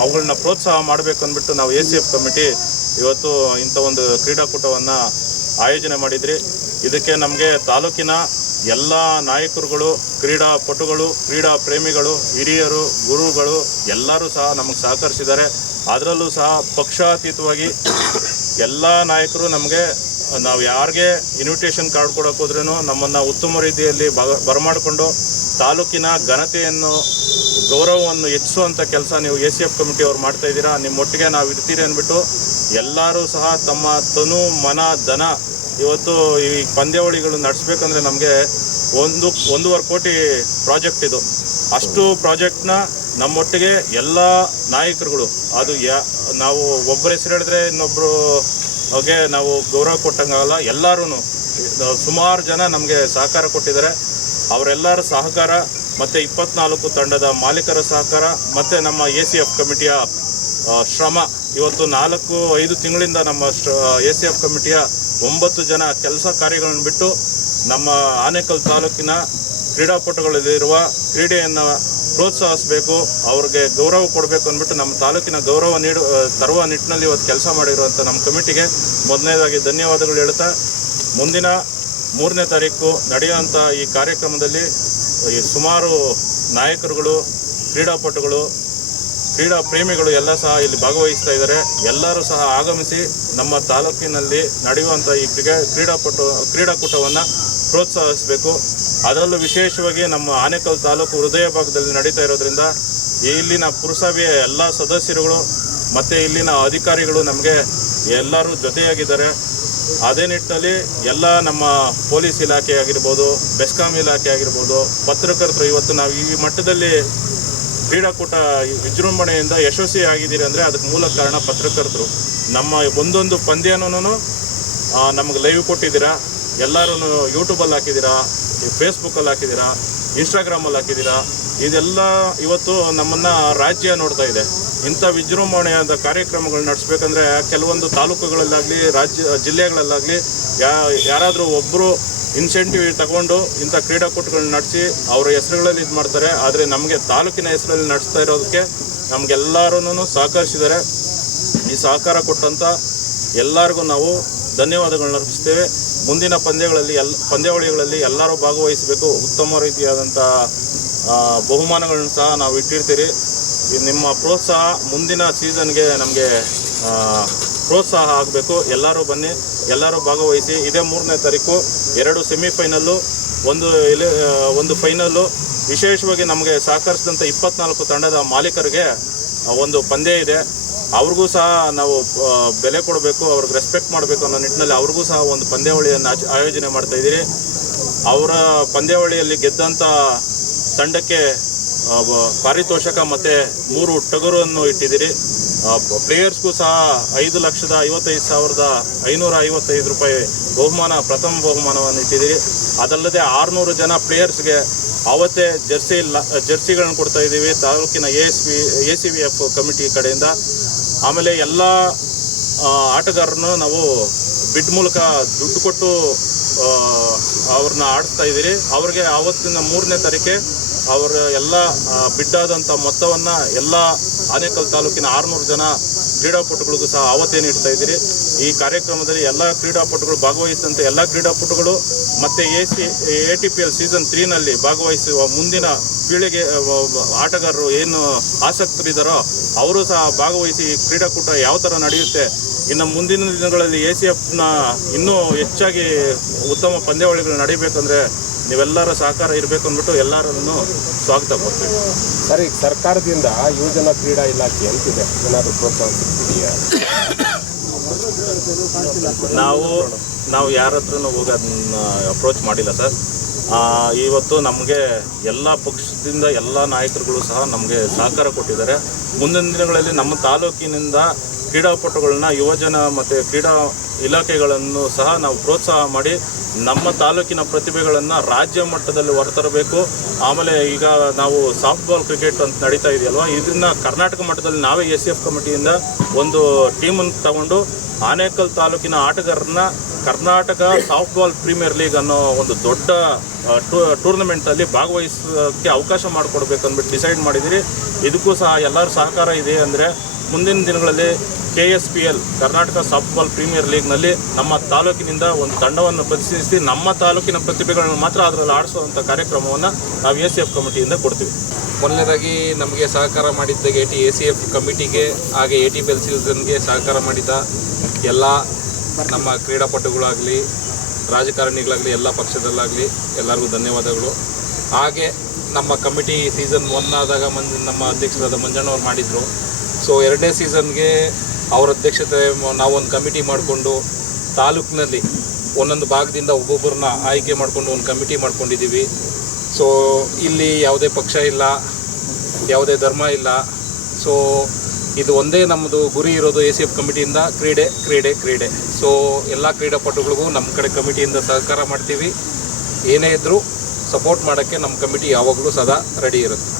ಅವುಗಳನ್ನ ಪ್ರೋತ್ಸಾಹ ಮಾಡಬೇಕು ಅಂದ್ಬಿಟ್ಟು ನಾವು ACF ಕಮಿಟಿ ಇವತ್ತು ಇಂಥ ಒಂದು ಕ್ರೀಡಾಕೂಟವನ್ನು ಆಯೋಜನೆ ಮಾಡಿದ್ರಿ. ಇದಕ್ಕೆ ನಮಗೆ ತಾಲೂಕಿನ ಎಲ್ಲ ನಾಯಕರುಗಳು, ಕ್ರೀಡಾಪಟುಗಳು, ಕ್ರೀಡಾ ಪ್ರೇಮಿಗಳು, ಹಿರಿಯರು, ಗುರುಗಳು ಎಲ್ಲರೂ ಸಹ ನಮಗೆ ಸಹಕರಿಸಿದ್ದಾರೆ. ಅದರಲ್ಲೂ ಸಹ ಪಕ್ಷಾತೀತವಾಗಿ ಎಲ್ಲ ನಾಯಕರು ನಮಗೆ ನಾವು ಯಾರಿಗೆ ಇನ್ವಿಟೇಷನ್ ಕಾರ್ಡ್ ಕೊಡೋಕೆ ಹೋದ್ರೂ ನಮ್ಮನ್ನು ಉತ್ತಮ ರೀತಿಯಲ್ಲಿ ಬರಮಾಡಿಕೊಂಡು ತಾಲೂಕಿನ ಘನತೆಯನ್ನು, ಗೌರವವನ್ನು ಹೆಚ್ಚಿಸುವಂಥ ಕೆಲಸ ನೀವು ACF ಕಮಿಟಿಯವ್ರು ಮಾಡ್ತಾಯಿದ್ದೀರಾ. ನಿಮ್ಮೊಟ್ಟಿಗೆ ನಾವು ಇರ್ತೀರಿ ಅಂದ್ಬಿಟ್ಟು ಎಲ್ಲರೂ ಸಹ ತಮ್ಮ ತನು ಮನ ಧನ ಇವತ್ತು ಈ ಪಂದ್ಯಾವಳಿಗಳು ನಡೆಸಬೇಕಂದ್ರೆ ನಮಗೆ 1.5 ಕೋಟಿ ಪ್ರಾಜೆಕ್ಟ್ ಇದು. ಅಷ್ಟು ಪ್ರಾಜೆಕ್ಟ್ನ ನಮ್ಮೊಟ್ಟಿಗೆ ಎಲ್ಲ ನಾಯಕರುಗಳು, ಅದು ನಾವು ಒಬ್ಬರ ಹೆಸರು ಹೇಳಿದ್ರೆ ಇನ್ನೊಬ್ಬರು ಹಾಗೆ ನಾವು ಗೌರವ ಕೊಟ್ಟಂಗಾಗಲ್ಲ. ಎಲ್ಲರೂ ಸುಮಾರು ಜನ ನಮಗೆ ಸಹಕಾರ ಕೊಟ್ಟಿದ್ದಾರೆ. ಅವರೆಲ್ಲರ ಸಹಕಾರ ಮತ್ತು 24 ತಂಡದ ಮಾಲೀಕರ ಸಹಕಾರ ಮತ್ತು ನಮ್ಮ ACF ಕಮಿಟಿಯ ಶ್ರಮ, ಇವತ್ತು 4-5 ತಿಂಗಳಿಂದ ನಮ್ಮ ACF ಕಮಿಟಿಯ 9 ಜನ ಕೆಲಸ ಕಾರ್ಯಗಳನ್ನು ಬಿಟ್ಟು ನಮ್ಮ ಆನೇಕಲ್ ತಾಲೂಕಿನ ಕ್ರೀಡಾಪಟುಗಳಲ್ಲಿರುವ ಕ್ರೀಡೆಯನ್ನು ಪ್ರೋತ್ಸಾಹಿಸಬೇಕು, ಅವ್ರಿಗೆ ಗೌರವ ಕೊಡಬೇಕು ಅಂದ್ಬಿಟ್ಟು ನಮ್ಮ ತಾಲೂಕಿನ ಗೌರವ ತರುವ ನಿಟ್ಟಿನಲ್ಲಿ ಇವತ್ತು ಕೆಲಸ ಮಾಡಿರುವಂಥ ನಮ್ಮ ಕಮಿಟಿಗೆ ಮೊದಲನೇದಾಗಿ ಧನ್ಯವಾದಗಳು ಹೇಳ್ತಾ, ಮುಂದಿನ 3ನೇ ತಾರೀಕು ನಡೆಯುವಂಥ ಈ ಕಾರ್ಯಕ್ರಮದಲ್ಲಿ ಈ ಸುಮಾರು ನಾಯಕರುಗಳು, ಕ್ರೀಡಾಪಟುಗಳು, ಕ್ರೀಡಾ ಪ್ರೇಮಿಗಳು ಎಲ್ಲ ಸಹ ಇಲ್ಲಿ ಭಾಗವಹಿಸ್ತಾ ಇದ್ದಾರೆ. ಎಲ್ಲರೂ ಸಹ ಆಗಮಿಸಿ ನಮ್ಮ ತಾಲೂಕಿನಲ್ಲಿ ನಡೆಯುವಂಥ ಈ ಕ್ರೀಡಾಕೂಟವನ್ನು ಪ್ರೋತ್ಸಾಹಿಸಬೇಕು. ಅದರಲ್ಲೂ ವಿಶೇಷವಾಗಿ ನಮ್ಮ ಆನೇಕಲ್ ತಾಲೂಕು ಹೃದಯ ಭಾಗದಲ್ಲಿ ನಡೀತಾ ಇರೋದ್ರಿಂದ ಇಲ್ಲಿನ ಪುರಸಭೆಯ ಎಲ್ಲ ಸದಸ್ಯರುಗಳು ಮತ್ತು ಇಲ್ಲಿನ ಅಧಿಕಾರಿಗಳು ನಮಗೆ ಎಲ್ಲರೂ ಜೊತೆಯಾಗಿದ್ದಾರೆ. ಅದೇ ನಿಟ್ಟಿನಲ್ಲಿ ಎಲ್ಲ ನಮ್ಮ ಪೊಲೀಸ್ ಇಲಾಖೆ ಆಗಿರ್ಬೋದು, ಬೆಸ್ಕಾಂ ಇಲಾಖೆ ಆಗಿರ್ಬೋದು, ಪತ್ರಕರ್ತರು, ಇವತ್ತು ನಾವು ಈ ಮಟ್ಟದಲ್ಲಿ ಕ್ರೀಡಾಕೂಟ ವಿಜೃಂಭಣೆಯಿಂದ ಯಶಸ್ವಿ ಆಗಿದ್ದೀರಿ ಅಂದರೆ ಅದಕ್ಕೆ ಮೂಲ ಕಾರಣ ಪತ್ರಕರ್ತರು. ನಮ್ಮ ಒಂದೊಂದು ಪಂದ್ಯನೂ ನಮಗೆ ಲೈವ್ ಕೊಟ್ಟಿದ್ದೀರಾ, ಎಲ್ಲರೂ ಯೂಟ್ಯೂಬಲ್ಲಿ ಹಾಕಿದ್ದೀರಾ, ಫೇಸ್ಬುಕ್ಕಲ್ಲಿ ಹಾಕಿದ್ದೀರಾ, ಇನ್ಸ್ಟಾಗ್ರಾಮಲ್ಲಿ ಹಾಕಿದ್ದೀರಾ. ಇದೆಲ್ಲ ಇವತ್ತು ನಮ್ಮನ್ನು ರಾಜ್ಯ ನೋಡ್ತಾ ಇದೆ. ಇಂಥ ವಿಜೃಂಭಣೆಯಾದ ಕಾರ್ಯಕ್ರಮಗಳು ನಡೆಸಬೇಕಂದ್ರೆ ಕೆಲವೊಂದು ತಾಲೂಕುಗಳಲ್ಲಾಗಲಿ ಜಿಲ್ಲೆಗಳಲ್ಲಾಗಲಿ ಯಾರಾದರೂ ಒಬ್ಬರು ಇನ್ಸೆಂಟಿವ್ ತಗೊಂಡು ಇಂಥ ಕ್ರೀಡಾಕೂಟಗಳನ್ನ ನಡೆಸಿ ಅವರ ಹೆಸರುಗಳಲ್ಲಿ ಇದು ಮಾಡ್ತಾರೆ. ಆದರೆ ನಮಗೆ ತಾಲೂಕಿನ ಹೆಸರಲ್ಲಿ ನಡೆಸ್ತಾ ಇರೋದಕ್ಕೆ ನಮಗೆಲ್ಲರೂ ಸಹಕರಿಸಿದ್ದಾರೆ. ಈ ಸಹಕಾರ ಕೊಟ್ಟಂಥ ಎಲ್ಲರಿಗೂ ನಾವು ಧನ್ಯವಾದಗಳನ್ನ ಅರ್ಪಿಸ್ತೇವೆ. ಮುಂದಿನ ಪಂದ್ಯಾವಳಿಗಳಲ್ಲಿ ಎಲ್ಲರೂ ಭಾಗವಹಿಸಬೇಕು. ಉತ್ತಮ ರೀತಿಯಾದಂಥ ಬಹುಮಾನಗಳನ್ನು ಸಹ ನಾವು ಇಟ್ಟಿರ್ತೀರಿ. ನಿಮ್ಮ ಪ್ರೋತ್ಸಾಹ ಮುಂದಿನ ಸೀಸನ್ಗೆ ನಮಗೆ ಪ್ರೋತ್ಸಾಹ ಆಗಬೇಕು. ಎಲ್ಲರೂ ಬನ್ನಿ, ಎಲ್ಲರೂ ಭಾಗವಹಿಸಿ. ಇದೇ 3ನೇ ತಾರೀಕು 2 ಸೆಮಿಫೈನಲ್ಲು, ಒಂದು ಫೈನಲ್ಲು. ವಿಶೇಷವಾಗಿ ನಮಗೆ ಸಹಕರಿಸಿದಂಥ 24 ತಂಡದ ಮಾಲೀಕರಿಗೆ ಒಂದು ಪಂದ್ಯ ಇದೆ. ಅವ್ರಿಗೂ ಸಹ ನಾವು ಬೆಲೆ ಕೊಡಬೇಕು, ಅವ್ರಿಗೆ ರೆಸ್ಪೆಕ್ಟ್ ಮಾಡಬೇಕು ಅನ್ನೋ ನಿಟ್ಟಿನಲ್ಲಿ ಅವ್ರಿಗೂ ಸಹ ಒಂದು ಪಂದ್ಯಾವಳಿಯನ್ನು ಆಯೋಜನೆ ಮಾಡ್ತಾಯಿದ್ದೀರಿ. ಅವರ ಪಂದ್ಯಾವಳಿಯಲ್ಲಿ ಗೆದ್ದಂಥ ತಂಡಕ್ಕೆ ಪಾರಿತೋಷಕ ಮತ್ತು 3 ಟಗರನ್ನು ಇಟ್ಟಿದ್ದೀರಿ. ಪ್ಲೇಯರ್ಸ್ಗೂ ಸಹ 5,55,555 ರೂಪಾಯಿ ಪ್ರಥಮ ಬಹುಮಾನವನ್ನು ಇಟ್ಟಿದ್ದೀರಿ. ಅದಲ್ಲದೆ 600 ಜನ ಪ್ಲೇಯರ್ಸ್ಗೆ ಅವತ್ತೇ ಜರ್ಸಿಗಳನ್ನು ಕೊಡ್ತಾ ಇದ್ದೀವಿ ತಾಲೂಕಿನ ACVF ಕಮಿಟಿ ಕಡೆಯಿಂದ. ಆಮೇಲೆ ಎಲ್ಲ ಆಟಗಾರರನ್ನು ನಾವು ಬಿಡ್ ಮೂಲಕ ದುಡ್ಡು ಕೊಟ್ಟು ಅವ್ರನ್ನ ಆಡಿಸ್ತಾ ಇದ್ದೀರಿ. ಅವ್ರಿಗೆ ಆವತ್ತಿನ 3ನೇ ತಾರೀಕೆ ಅವರ ಎಲ್ಲ ಬಿಡ್ಡಾದಂಥ ಮೊತ್ತವನ್ನು ಎಲ್ಲ ಆನೇಕಲ್ ತಾಲೂಕಿನ 600 ಜನ ಕ್ರೀಡಾಪಟುಗಳಿಗೂ ಸಹ ಆವತ್ತೇ ನೀಡ್ತಾ ಇದ್ದೀರಿ. ಈ ಕಾರ್ಯಕ್ರಮದಲ್ಲಿ ಎಲ್ಲ ಕ್ರೀಡಾಪಟುಗಳು ಭಾಗವಹಿಸಿದಂಥ ಎಲ್ಲ ಕ್ರೀಡಾಪಟುಗಳು ಮತ್ತು ATPL ಸೀಸನ್ 3ನಲ್ಲಿ ಭಾಗವಹಿಸುವ ಮುಂದಿನ ಪೀಳಿಗೆ ಆಟಗಾರರು ಏನು ಆಸಕ್ತರಿದ್ದಾರೋ ಅವರು ಸಹ ಭಾಗವಹಿಸಿ ಈ ಕ್ರೀಡಾಕೂಟ ಯಾವ ಥರ ನಡೆಯುತ್ತೆ, ಇನ್ನು ಮುಂದಿನ ದಿನಗಳಲ್ಲಿ ACFನ ಇನ್ನೂ ಹೆಚ್ಚಾಗಿ ಉತ್ತಮ ಪಂದ್ಯಾವಳಿಗಳು ನಡೀಬೇಕಂದ್ರೆ ನೀವೆಲ್ಲರ ಸಹಕಾರ ಇರಬೇಕು ಅಂದ್ಬಿಟ್ಟು ಎಲ್ಲರನ್ನು ಸ್ವಾಗತ ಕೊಡ್ತೀವಿ. ಸರ್, ಈಗ ಸರ್ಕಾರದಿಂದ ಯುವಜನ ಕ್ರೀಡಾ ಇಲಾಖೆ ಅಂತಿದೆ, ಏನಾದರೂ ಪ್ರೋತ್ಸಾಹ ಸಿಗ್ತಿದೆಯಾ? ನಾವು ಯಾರ ಹತ್ರನೂ ಹೋಗಿ ಅದನ್ನ ಅಪ್ರೋಚ್ ಮಾಡಿಲ್ಲ ಸರ್. ಇವತ್ತು ನಮಗೆ ಎಲ್ಲ ಪಕ್ಷದಿಂದ ಎಲ್ಲ ನಾಯಕರುಗಳು ಸಹ ನಮಗೆ ಸಹಕಾರ ಕೊಟ್ಟಿದ್ದಾರೆ. ಮುಂದಿನ ದಿನಗಳಲ್ಲಿ ನಮ್ಮ ತಾಲೂಕಿನಿಂದ ಕ್ರೀಡಾಪಟುಗಳನ್ನ, ಯುವಜನ ಮತ್ತು ಕ್ರೀಡಾ ಇಲಾಖೆಗಳನ್ನು ಸಹ ನಾವು ಪ್ರೋತ್ಸಾಹ ಮಾಡಿ ನಮ್ಮ ತಾಲೂಕಿನ ಪ್ರತಿಭೆಗಳನ್ನು ರಾಜ್ಯ ಮಟ್ಟದಲ್ಲಿ ಹೊರತರಬೇಕು. ಆಮೇಲೆ ಈಗ ನಾವು ಸಾಫ್ಟ್ಬಾಲ್ ಕ್ರಿಕೆಟ್ ಅಂತ ನಡೀತಾ ಇದೆಯಲ್ವ, ಇದನ್ನು ಕರ್ನಾಟಕ ಮಟ್ಟದಲ್ಲಿ ನಾವೇ ACF ಕಮಿಟಿಯಿಂದ ಒಂದು ಟೀಮನ್ನು ತಗೊಂಡು ಆನೇಕಲ್ ತಾಲೂಕಿನ ಆಟಗಾರರನ್ನ ಕರ್ನಾಟಕ ಸಾಫ್ಟ್ಬಾಲ್ ಪ್ರೀಮಿಯರ್ ಲೀಗ್ ಅನ್ನೋ ಒಂದು ದೊಡ್ಡ ಟೂರ್ನಮೆಂಟಲ್ಲಿ ಭಾಗವಹಿಸೋಕ್ಕೆ ಅವಕಾಶ ಮಾಡಿಕೊಡ್ಬೇಕು ಅಂದ್ಬಿಟ್ಟು ಡಿಸೈಡ್ ಮಾಡಿದ್ದೀರಿ. ಇದಕ್ಕೂ ಸಹ ಎಲ್ಲರ ಸಹಕಾರ ಇದೆ. ಅಂದರೆ ಮುಂದಿನ ದಿನಗಳಲ್ಲಿ KSPL ಕರ್ನಾಟಕ ಸಾಫ್ಟ್ಬಾಲ್ ಪ್ರೀಮಿಯರ್ ಲೀಗ್ನಲ್ಲಿ ನಮ್ಮ ತಾಲೂಕಿನಿಂದ ಒಂದು ತಂಡವನ್ನು ಪರಿಶೀಲಿಸಿ ನಮ್ಮ ತಾಲೂಕಿನ ಪ್ರತಿಭೆಗಳನ್ನು ಮಾತ್ರ ಅದರಲ್ಲಿ ಆಡಿಸುವಂಥ ಕಾರ್ಯಕ್ರಮವನ್ನು ನಾವು ACF ಕಮಿಟಿಯಿಂದ ಕೊಡ್ತೀವಿ. ಮೊದಲನೇದಾಗಿ ನಮಗೆ ಸಹಕಾರ ಮಾಡಿದ್ದ ACF ಕಮಿಟಿಗೆ ಹಾಗೆ ATPL ಸೀಸನ್ಗೆ ಸಹಕಾರ ಮಾಡಿದ ಎಲ್ಲ ನಮ್ಮ ಕ್ರೀಡಾಪಟುಗಳಾಗಲಿ, ರಾಜಕಾರಣಿಗಳಾಗಲಿ, ಎಲ್ಲ ಪಕ್ಷದಲ್ಲಾಗಲಿ ಎಲ್ಲರಿಗೂ ಧನ್ಯವಾದಗಳು. ಹಾಗೆ ನಮ್ಮ ಕಮಿಟಿ ಸೀಸನ್ 1 ಆದಾಗ ನಮ್ಮ ಅಧ್ಯಕ್ಷರಾದ ಮಂಜಣ್ಣವ್ರು ಮಾಡಿದರು. ಸೊ 2ನೇ ಸೀಸನ್ಗೆ ಅವರ ಅಧ್ಯಕ್ಷತೆ ನಾವೊಂದು ಕಮಿಟಿ ಮಾಡಿಕೊಂಡು ತಾಲೂಕಿನಲ್ಲಿ ಒಂದೊಂದು ಭಾಗದಿಂದ ಒಬ್ಬೊಬ್ಬರನ್ನ ಆಯ್ಕೆ ಮಾಡಿಕೊಂಡು ಒಂದು ಕಮಿಟಿ ಮಾಡ್ಕೊಂಡಿದ್ದೀವಿ. ಸೊ ಇಲ್ಲಿ ಯಾವುದೇ ಪಕ್ಷ ಇಲ್ಲ, ಯಾವುದೇ ಧರ್ಮ ಇಲ್ಲ. ಸೊ ಇದು ಒಂದೇ ನಮ್ಮದು ಗುರಿ ಇರೋದು ACF ಕಮಿಟಿಯಿಂದ ಕ್ರೀಡೆ ಕ್ರೀಡೆ ಕ್ರೀಡೆ. ಸೊ ಎಲ್ಲ ಕ್ರೀಡಾಪಟುಗಳಿಗೂ ನಮ್ಮ ಕಡೆ ಕಮಿಟಿಯಿಂದ ಸಹಕಾರ ಮಾಡ್ತೀವಿ. ಏನೇ ಇದ್ದರೂ ಸಪೋರ್ಟ್ ಮಾಡೋಕ್ಕೆ ನಮ್ಮ ಕಮಿಟಿ ಯಾವಾಗಲೂ ಸದಾ ರೆಡಿ ಇರುತ್ತೆ.